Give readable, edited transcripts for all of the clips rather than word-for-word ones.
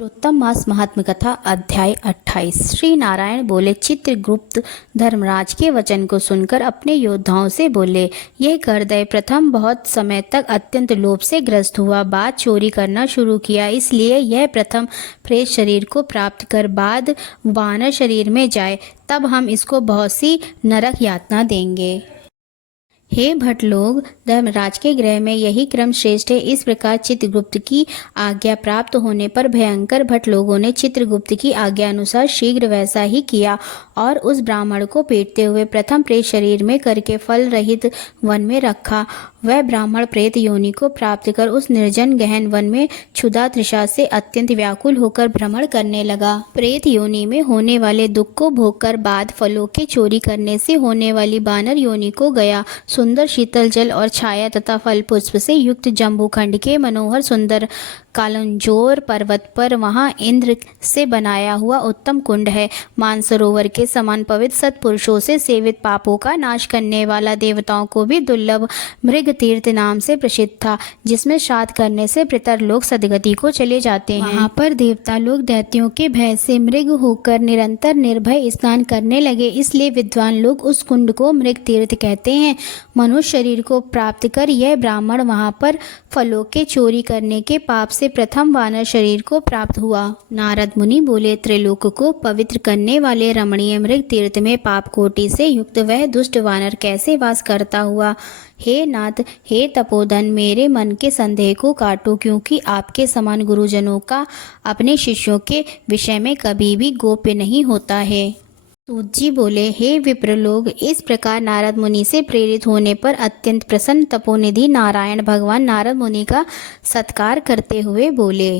पुरुषोत्तम मास महात्म कथा अध्याय 28। श्री नारायण बोले। चित्रगुप्त धर्मराज के वचन को सुनकर अपने योद्धाओं से बोले, यह करदय प्रथम बहुत समय तक अत्यंत लोभ से ग्रस्त हुआ, बाद चोरी करना शुरू किया। इसलिए यह प्रथम प्रेत शरीर को प्राप्त कर बाद वानर शरीर में जाए, तब हम इसको बहुत सी नरक यातना देंगे। हे भट लोग, धर्मराज के गृह में यही क्रम श्रेष्ठ है। इस प्रकार चित्रगुप्त की आज्ञा प्राप्त होने पर भयंकर भट लोगों ने चित्रगुप्त की आज्ञा अनुसार शीघ्र वैसा ही किया और उस ब्राह्मण को पेटते हुए प्रथम प्रेत शरीर में करके फल रहित वन में रखा। वह ब्राह्मण प्रेत योनि को प्राप्त कर उस निर्जन गहन वन में क्षुधा तृषा से अत्यंत व्याकुल होकर भ्रमण करने लगा। प्रेत योनि में होने वाले दुख को भोग कर बाद फलों के चोरी करने से होने वाली बानर योनि को गया। सुंदर शीतल जल और छाया तथा फल पुष्प से युक्त जम्बूखंड के मनोहर सुंदर कालंजोर पर्वत पर वहाँ इंद्र से बनाया हुआ उत्तम कुंड है। मानसरोवर के समान पवित्र सत्पुरुषों से सेवित, पापों का नाश करने वाला, देवताओं को भी दुर्लभ मृग तीर्थ नाम से प्रसिद्ध था, जिसमें श्राद्ध करने से पितर लोग सदगति को चले जाते हैं। वहाँ पर देवता लोग दैत्यों के भय से मृग होकर निरंतर निर्भय स्नान करने लगे, इसलिए विद्वान लोग उस कुंड को मृग तीर्थ कहते हैं। मनुष्य शरीर को प्राप्त कर यह ब्राह्मण वहाँ पर फलों के चोरी करने के पाप से प्रथम वानर शरीर को प्राप्त हुआ। नारद मुनि बोले, त्रिलोक को पवित्र करने वाले रमणीय मृग तीर्थ में पाप कोटि से युक्त वह दुष्ट वानर कैसे वास करता हुआ? हे नाथ, हे तपोधन, मेरे मन के संदेह को काटो, क्योंकि आपके समान गुरुजनों का अपने शिष्यों के विषय में कभी भी गोप्य नहीं होता है। सूत जी बोले, हे विप्र लोग, इस प्रकार नारद मुनि से प्रेरित होने पर अत्यंत प्रसन्न तपोनिधि नारायण भगवान नारद मुनि का सत्कार करते हुए बोले।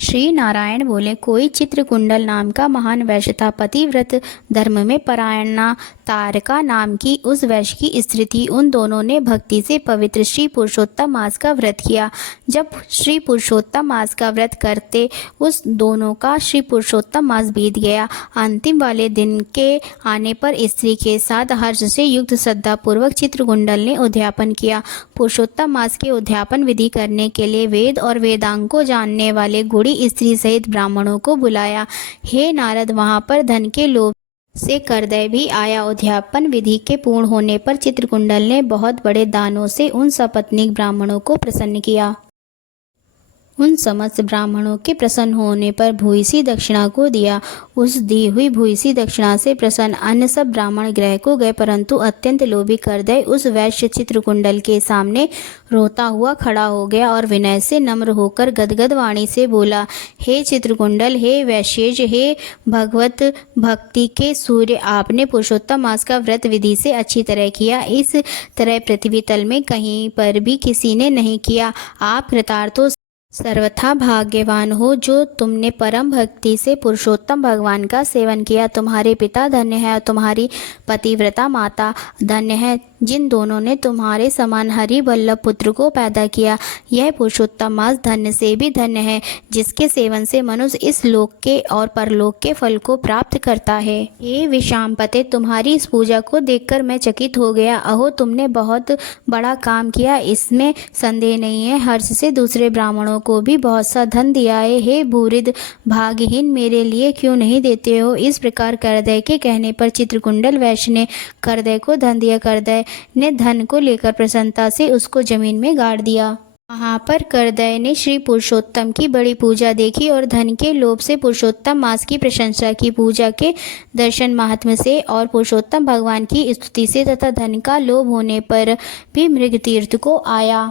श्री नारायण बोले, कोई चित्रकुंडल नाम का महान वैश्य था। पतिव्रत धर्म में परायणा तारका नाम की उस वैश्य की स्त्री थी। उन दोनों ने भक्ति से पवित्र श्री पुरुषोत्तम मास का व्रत किया। जब श्री पुरुषोत्तम मास का व्रत करते उस दोनों का श्री पुरुषोत्तम मास बीत गया। अंतिम वाले दिन के आने पर स्त्री के साथ हर्ष से युक्त श्रद्धापूर्वक चित्रकुंडल ने उद्यापन किया। पुरुषोत्तम मास के उद्यापन विधि करने के लिए वेद और वेदांग को जानने वाले गुणी स्त्री सहित ब्राह्मणों को बुलाया। हे नारद, वहां पर धन के लोभ से करदय भी आया। उद्यापन विधि के पूर्ण होने पर चित्रकुंडल ने बहुत बड़े दानों से उन सपत्नीक ब्राह्मणों को प्रसन्न किया। उन समस्त ब्राह्मणों के प्रसन्न होने पर भूयसी दक्षिणा को दिया। उस दी हुई भूयसी दक्षिणा से प्रसन्न अन्य सब ब्राह्मण गृह को गए, परंतु अत्यंत लोभी करदय उस वैश्य चित्रकुंडल के सामने रोता हुआ खड़ा हो गया और विनय से नम्र होकर गदगद वाणी से बोला, हे चित्रकुंडल, हे वैश्येज, हे भगवत भक्ति के सूर्य, आपने पुरुषोत्तम मास का व्रत विधि से अच्छी तरह किया। इस तरह पृथ्वी तल में कहीं पर भी किसी ने नहीं किया। आप कृतार्थ हो, सर्वथा भाग्यवान हो जो तुमने परम भक्ति से पुरुषोत्तम भगवान का सेवन किया। तुम्हारे पिता धन्य है और तुम्हारी पतिव्रता माता धन्य है, जिन दोनों ने तुम्हारे समान हरि वल्लभ पुत्र को पैदा किया। यह पुरुषोत्तम मास धन्य से भी धन्य है, जिसके सेवन से मनुष्य इस लोक के और परलोक के फल को प्राप्त करता है। हे विशाम्पते, तुम्हारी इस पूजा को देखकर मैं चकित हो गया। अहो, तुमने बहुत बड़ा काम किया, इसमें संदेह नहीं है। हर्ष से दूसरे ब्राह्मणों को भी बहुत सा धन दिया है। हे भूरिद, भाग्यहीन, मेरे लिए क्यों नहीं देते हो? इस प्रकार करदय के कहने पर चित्रकुंडल वैश्य ने करदय को धन दिया। करदय ने धन को लेकर प्रसन्नता से उसको जमीन में गाड़ दिया। वहाँ पर करदय ने श्री पुरुषोत्तम की बड़ी पूजा देखी और धन के लोभ से पुरुषोत्तम मास की प्रशंसा की। पूजा के दर्शन महात्म्य से और पुरुषोत्तम भगवान की स्तुति से तथा धन का लोभ होने पर भी मृग तीर्थ को आया।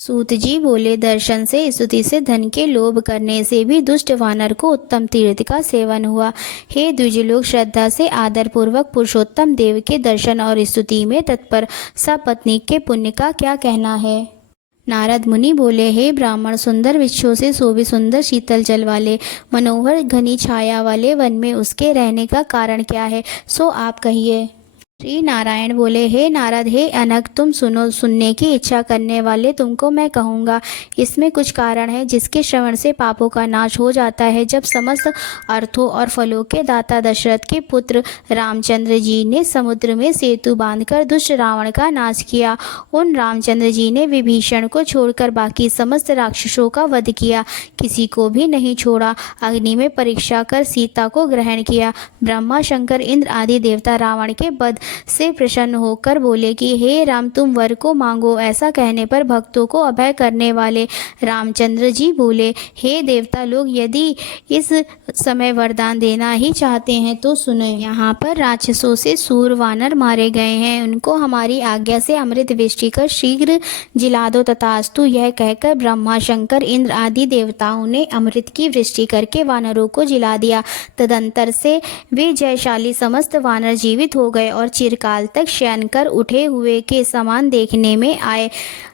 सूत जी बोले, दर्शन से, स्तुति से, धन के लोभ करने से भी दुष्ट वानर को उत्तम तीर्थ का सेवन हुआ। हे द्विज लोग, श्रद्धा से आदर पूर्वक पुरुषोत्तम देव के दर्शन और स्तुति में तत्पर सपत्नी के पुण्य का क्या कहना है? नारद मुनि बोले, हे ब्राह्मण, सुंदर वृक्षों से शोभित सुंदर शीतल जल वाले मनोहर घनी छाया वाले वन में उसके रहने का कारण क्या है, सो आप कहिए। श्री नारायण बोले, हे नारद, हे अनग, तुम सुनो। सुनने की इच्छा करने वाले तुमको मैं कहूँगा। इसमें कुछ कारण है जिसके श्रवण से पापों का नाश हो जाता है। जब समस्त अर्थों और फलों के दाता दशरथ के पुत्र रामचंद्र जी ने समुद्र में सेतु बांधकर दुष्ट रावण का नाश किया, उन रामचंद्र जी ने विभीषण को छोड़कर बाकी समस्त राक्षसों का वध किया, किसी को भी नहीं छोड़ा। अग्नि में परीक्षा कर सीता को ग्रहण किया। ब्रह्मा, शंकर, इंद्र आदि देवता रावण के वध से प्रसन्न होकर बोले कि हे राम, तुम वर को मांगो। ऐसा कहने पर भक्तों को अभय करने वाले रामचंद्र जी बोले, हे देवता लोग, यदि इस समय वरदान देना ही चाहते हैं तो सुनो। यहाँ पर राक्षसों से सूर वानर मारे गए हैं, उनको हमारी आज्ञा से अमृत वृष्टि कर शीघ्र जिला दो तथास्तु। यह कहकर ब्रह्मा, शंकर, इंद्र आदि देवताओं ने अमृत की वृष्टि करके वानरों को जिला दिया। तदंतर से वे जयशाली समस्त वानर जीवित हो गए और चिरकाल तक शयन कर उठे हुए के समान देखने में आए।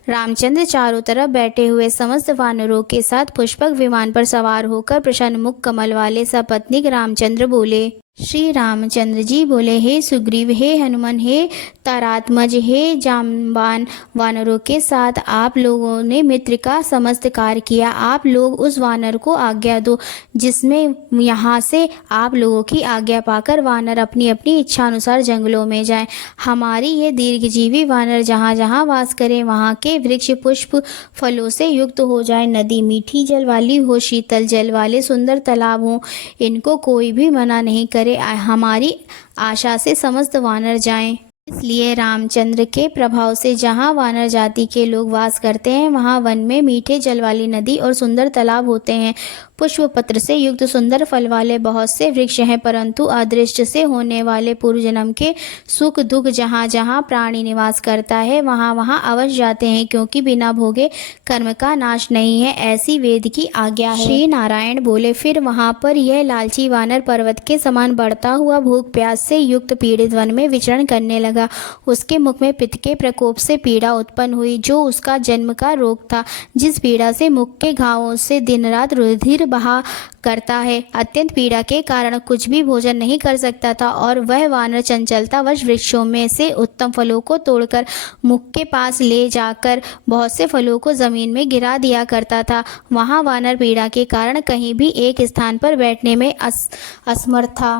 रामचंद्र चारों तरफ बैठे हुए समस्त वानरों के साथ पुष्पक विमान पर सवार होकर प्रसन्न मुख कमल वाले सपत्नीक रामचंद्र बोले। श्री रामचंद्र जी बोले, हे सुग्रीव, हे हनुमान, हे तारात्मज, हे जाम्बान, वानरों के साथ आप लोगों ने मित्र का समस्त कार्य किया। आप लोग उस वानर को आज्ञा दो जिसमें यहाँ से आप लोगों की आज्ञा पाकर वानर अपनी अपनी इच्छा अनुसार जंगलों में जाएं। हमारी ये दीर्घजीवी वानर जहाँ जहाँ वास करें, वहाँ के वृक्ष पुष्प फलों से युक्त हो जाए। नदी मीठी जल वाली हो, शीतल जल वाले सुंदर तालाब हों, इनको कोई भी मना नहीं करे। हमारी आशा से समस्त वानर जाएं। इसलिए रामचंद्र के प्रभाव से जहाँ वानर जाति के लोग वास करते हैं, वहाँ वन में मीठे जल वाली नदी और सुंदर तालाब होते हैं। पुष्प पत्र से युक्त सुंदर फल वाले बहुत से वृक्ष हैं, परंतु अदृष्ट से होने वाले पूर्व जन्म के सुख दुख जहाँ जहाँ प्राणी निवास करता है, वहाँ वहाँ अवश्य जाते हैं, क्योंकि बिना भोगे कर्म का नाश नहीं है, ऐसी वेद की आज्ञा है। श्री नारायण बोले, फिर वहाँ पर यह लालची वानर पर्वत के समान बढ़ता हुआ भूख प्यास से युक्त पीड़ित वन में विचरण करने लगा। उसके मुख में पित्त के प्रकोप से पीड़ा उत्पन्न हुई, जो उसका जन्म का रोग था, जिस पीड़ा से मुख के घावों से दिन रात रुधिर बहा करता है। अत्यंत पीड़ा के कारण कुछ भी भोजन नहीं कर सकता था, और वह वानर चंचलतावश वृक्षों में से उत्तम फलों को तोड़कर मुख के पास ले जाकर बहुत से फलों को जमीन में गिरा दिया करता था। वहाँ वानर पीड़ा के कारण कहीं भी एक स्थान पर बैठने में असमर्थ था।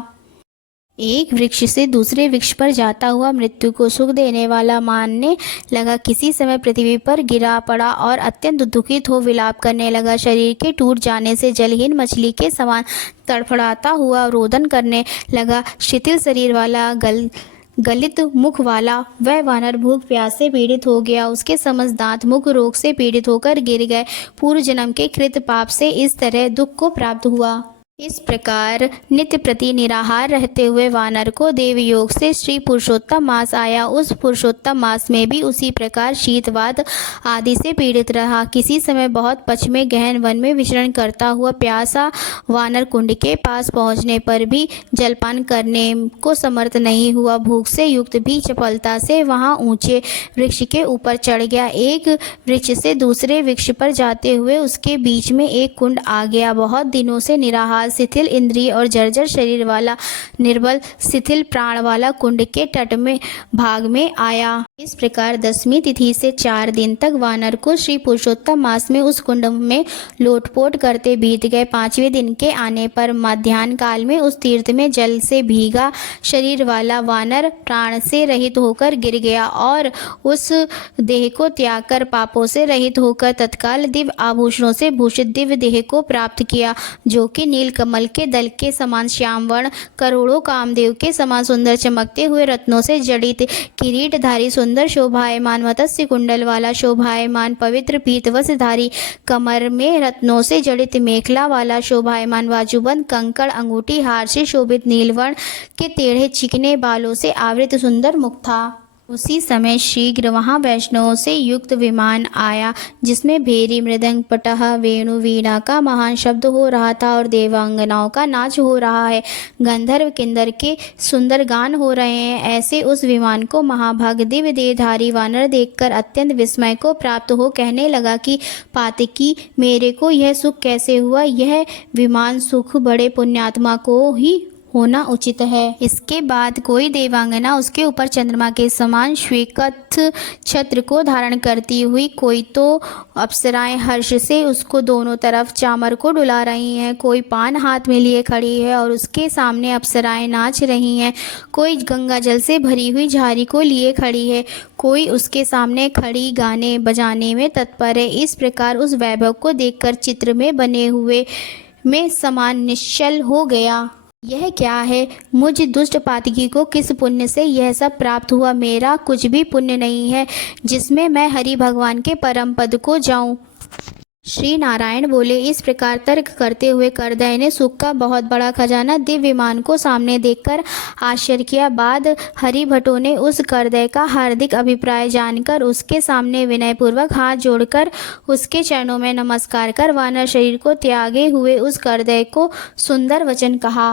एक वृक्ष से दूसरे वृक्ष पर जाता हुआ मृत्यु को सुख देने वाला मानने लगा। किसी समय पृथ्वी पर गिरा पड़ा और अत्यंत दुखित हो विलाप करने लगा। शरीर के टूट जाने से जलहीन मछली के समान तड़फड़ाता हुआ रोदन करने लगा। शिथिल शरीर वाला गलित मुख वाला वह वानर भूख प्यास से पीड़ित हो गया। उसके समस्त दांत मुख रोग से पीड़ित होकर गिर गए। पूर्व जन्म के कृत पाप से इस तरह दुख को प्राप्त हुआ। इस प्रकार नित्य प्रति निराहार रहते हुए वानर को देव योग से श्री पुरुषोत्तम मास आया। उस पुरुषोत्तम मास में भी उसी प्रकार शीतवात आदि से पीड़ित रहा। किसी समय बहुत पश्चिमी गहन वन में विचरण करता हुआ प्यासा वानर कुंड के पास पहुंचने पर भी जलपान करने को समर्थ नहीं हुआ। भूख से युक्त भी चपलता से वहां ऊंचे वृक्ष के ऊपर चढ़ गया। एक वृक्ष से दूसरे वृक्ष पर जाते हुए उसके बीच में एक कुंड आ गया। बहुत दिनों से निराहार, शिथिल इंद्रिय और जर्जर शरीर वाला, निर्बल शिथिल प्राण वाला कुंड के तट में भाग में आया। इस प्रकार 10वीं तिथि से 4 दिन तक वानर को श्री पुरुषोत्तम मास में उस कुंड में लोटपोट करते बीत गए। 5वें दिन के आने पर मध्याह्न काल में उस तीर्थ में जल से भीगा शरीर वाला वानर प्राण से रहित होकर गिर गया और उस देह को त्याग कर पापों से रहित होकर तत्काल दिव्य आभूषणों से भूषित दिव्य देह को प्राप्त किया, जो कि नील कमल के दल के समान श्याम वर्ण, करोड़ों कामदेव के समान सुंदर चमकते हुए रत्नों से जड़ित, किरीटधारी, सुंदर शोभायमान, मत्स्य कुंडल वाला, शोभायमान पवित्र पीतवस्त्रधारी, कमर में रत्नों से जड़ित मेखला वाला, शोभायमान बाजूबंद, कंकड़, अंगूठी, हार से शोभित, नीलवर्ण के टेढ़े चिकने बालों से आवृत सुंदर मुख था। उसी समय शीघ्र वहाँ वैष्णवों से युक्त विमान आया, जिसमें भेरी, मृदंग, पटह, वेणु, वीणा का महान शब्द हो रहा था और देवांगनाओं का नाच हो रहा है। गंधर्व किन्नर के सुंदर गान हो रहे हैं। ऐसे उस विमान को महाभाग दिव्य देहधारी वानर देखकर अत्यंत विस्मय को प्राप्त हो कहने लगा कि पातकी, मेरे को यह सुख कैसे हुआ? यह विमान सुख बड़े पुण्यात्मा को ही होना उचित है। इसके बाद कोई देवांगना उसके ऊपर चंद्रमा के समान श्वेत छत्र को धारण करती हुई, कोई तो अप्सराएं हर्ष से उसको दोनों तरफ चामर को डुला रही हैं, कोई पान हाथ में लिए खड़ी है और उसके सामने अप्सराएं नाच रही हैं, कोई गंगा जल से भरी हुई झारी को लिए खड़ी है, कोई उसके सामने खड़ी गाने बजाने में तत्पर है। इस प्रकार उस वैभव को देखकर चित्र में बने हुए में समान निश्चल हो गया। यह क्या है? मुझ दुष्ट पातकी को किस पुण्य से यह सब प्राप्त हुआ? मेरा कुछ भी पुण्य नहीं है जिसमें मैं हरि भगवान के परम पद को जाऊं। श्री नारायण बोले। इस प्रकार तर्क करते हुए करदय ने सुख का बहुत बड़ा खजाना दिव्यमान को सामने देखकर आश्चर्य किया। बाद हरिभटों ने उस करदय का हार्दिक अभिप्राय जानकर उसके सामने विनयपूर्वक हाथ जोड़कर उसके चरणों में नमस्कार कर वानर शरीर को त्यागे हुए उस करदय को सुंदर वचन कहा।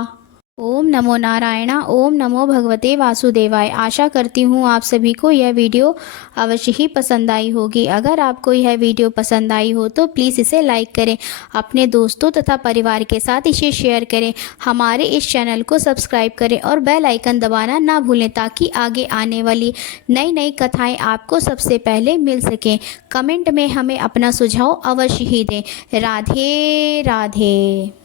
ओम नमो नारायण, ओम नमो भगवते वासुदेवाय। आशा करती हूँ आप सभी को यह वीडियो अवश्य ही पसंद आई होगी। अगर आपको यह वीडियो पसंद आई हो तो प्लीज़ इसे लाइक करें, अपने दोस्तों तथा परिवार के साथ इसे शेयर करें, हमारे इस चैनल को सब्सक्राइब करें और बेल आइकन दबाना ना भूलें ताकि आगे आने वाली नई नई कथाएँ आपको सबसे पहले मिल सकें। कमेंट में हमें अपना सुझाव अवश्य ही दें। राधे राधे।